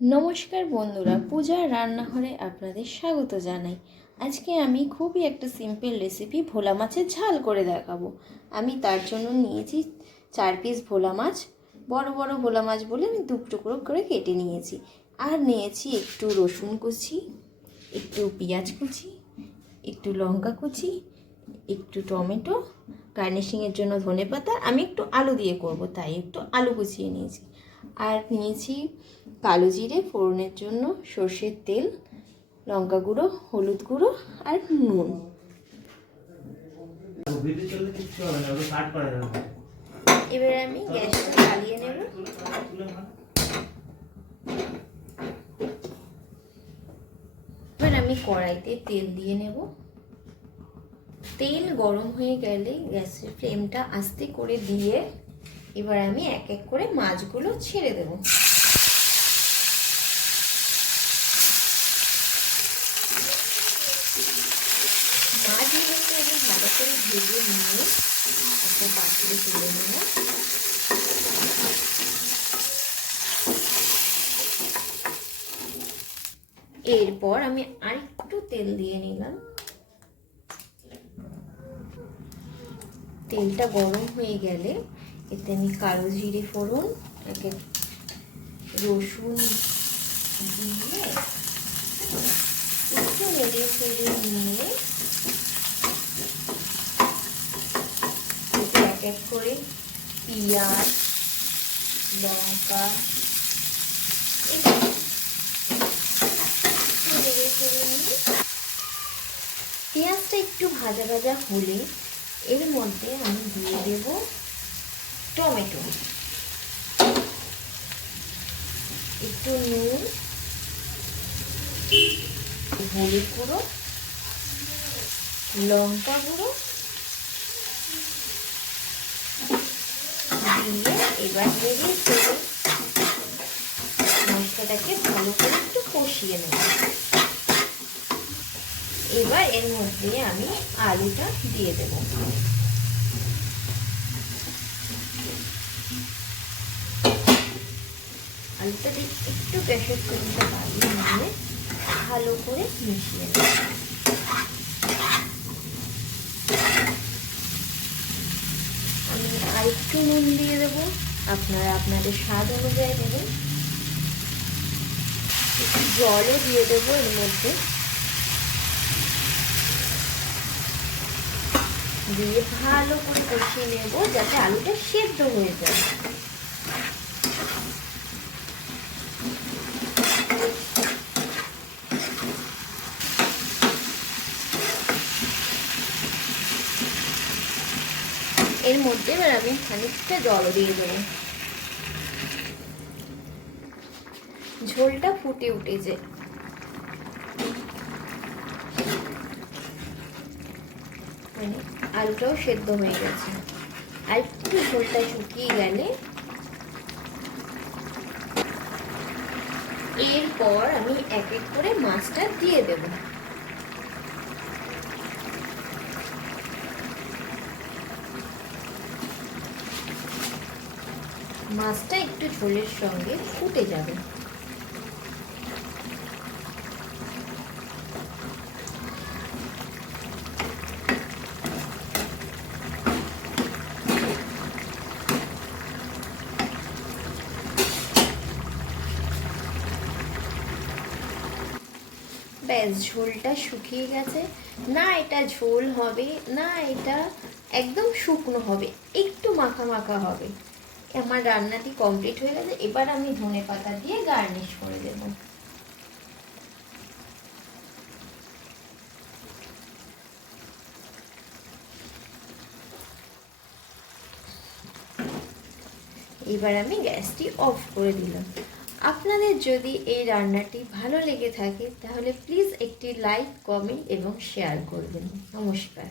নমস্কার বন্ধুরা, পূজার রান্নাঘরে আপনাদের স্বাগত জানাই। আজকে আমি খুবই একটা সিম্পল রেসিপি ভোলা মাছের ঝাল করে দেখাবো। আমি তার জন্য নিয়েছি 4 পিস ভোলা মাছ। বড় বড় ভোলা মাছ বলে আমি 2 টুকরো করে কেটে নিয়েছি। আর নিয়েছি একটু রসুন কুচি, একটু পেঁয়াজ কুচি, একটু লঙ্কা কুচি, একটু টমেটো, গার্নিশিংয়ের জন্য ধনেপাতা। আমি একটু আলু দিয়ে করব, তাই একটু আলু কুচিয়ে নিয়েছি। আর নিয়েছি কালো জিরে ফোড়নের জন্য, সর্ষের তেল, লঙ্কা গুঁড়ো, হলুদ গুঁড়ো আর নুন। এবারে আমি গ্যাসটা জ্বালিয়ে নেব। এবার আমি কড়াইতে তেল দিয়ে নেব। তেল গরম হয়ে গেলে গ্যাসের ফ্লেমটা আস্তে করে দিয়ে এবার আমি এক এক করে মাছগুলো ছেড়ে দেব। মাছগুলোকে আমি ভালো করে ভেজে নিয়ে একটা পাত্রে তুলে নেব। এরপর আমি আরেকটু তেল দিয়ে নিলাম। তেলটা গরম হয়ে গেলে এতে আমি কালো জিরে ফোড়ন, রসুন দিয়ে একটু নেড়ে ফেড়ে নিয়ে এতে এক এক করে পেঁয়াজ, লঙ্কা নেড়ে ফেড়ে নিয়ে পেঁয়াজটা একটু ভাজা ভাজা হলে এর মধ্যে আমি দিয়ে দেব টমেটো, একটু নুন, হলুদ গুঁড়ো, লঙ্কা গুঁড়ো দিয়ে এবার নেড়ে ফেলে মশলাটাকে ভালো করে একটু কষিয়ে নেব। এবার এর মধ্যে আমি আলুটা দিয়ে দেব। আলুটা দিয়ে একটু প্রেসার কুকারটা বাড়িয়ে নিয়ে ভালো করে মিশিয়ে নেব। আমি আর একটু নুন দিয়ে দেবো, আপনারা আপনাদের স্বাদ অনুযায়ী দেবেন। একটু জলও দিয়ে দেবো এর মধ্যে, দিয়ে ভালো করে কষিয়ে নেব যাতে আলুটা সেদ্ধ হয়ে যায়। এর মধ্যে এবার আমি খানিকটা জল দিয়ে দেবো। ঝোলটা ফুটে উঠেছে, মানে আলুটাও সেদ্ধ হয়ে গেছে। আর একটু ঝোলটা শুকিয়ে গেলে এরপর আমি এক এক করে মাছটা দিয়ে দেব। মাছটা একটু ঝোলের সঙ্গে ফুটে যাবে। ব্যাস, ঝোলটা শুকিয়ে গেছে। না এটা ঝোল হবে, না এটা একদম শুকনো হবে, একটু মাখা মাখা হবে। আমার রান্নাটি কমপ্লিট হয়ে গেছে। এবার আমি ধনেপাতা দিয়ে গার্নিশ করে দেব। এবার আমি গ্যাসটি অফ করে দিলাম। আপনাদের যদি এই রান্নাটি ভালো লেগে থাকে তাহলে প্লিজ একটি লাইক, কমেন্ট এবং শেয়ার করবেন। নমস্কার।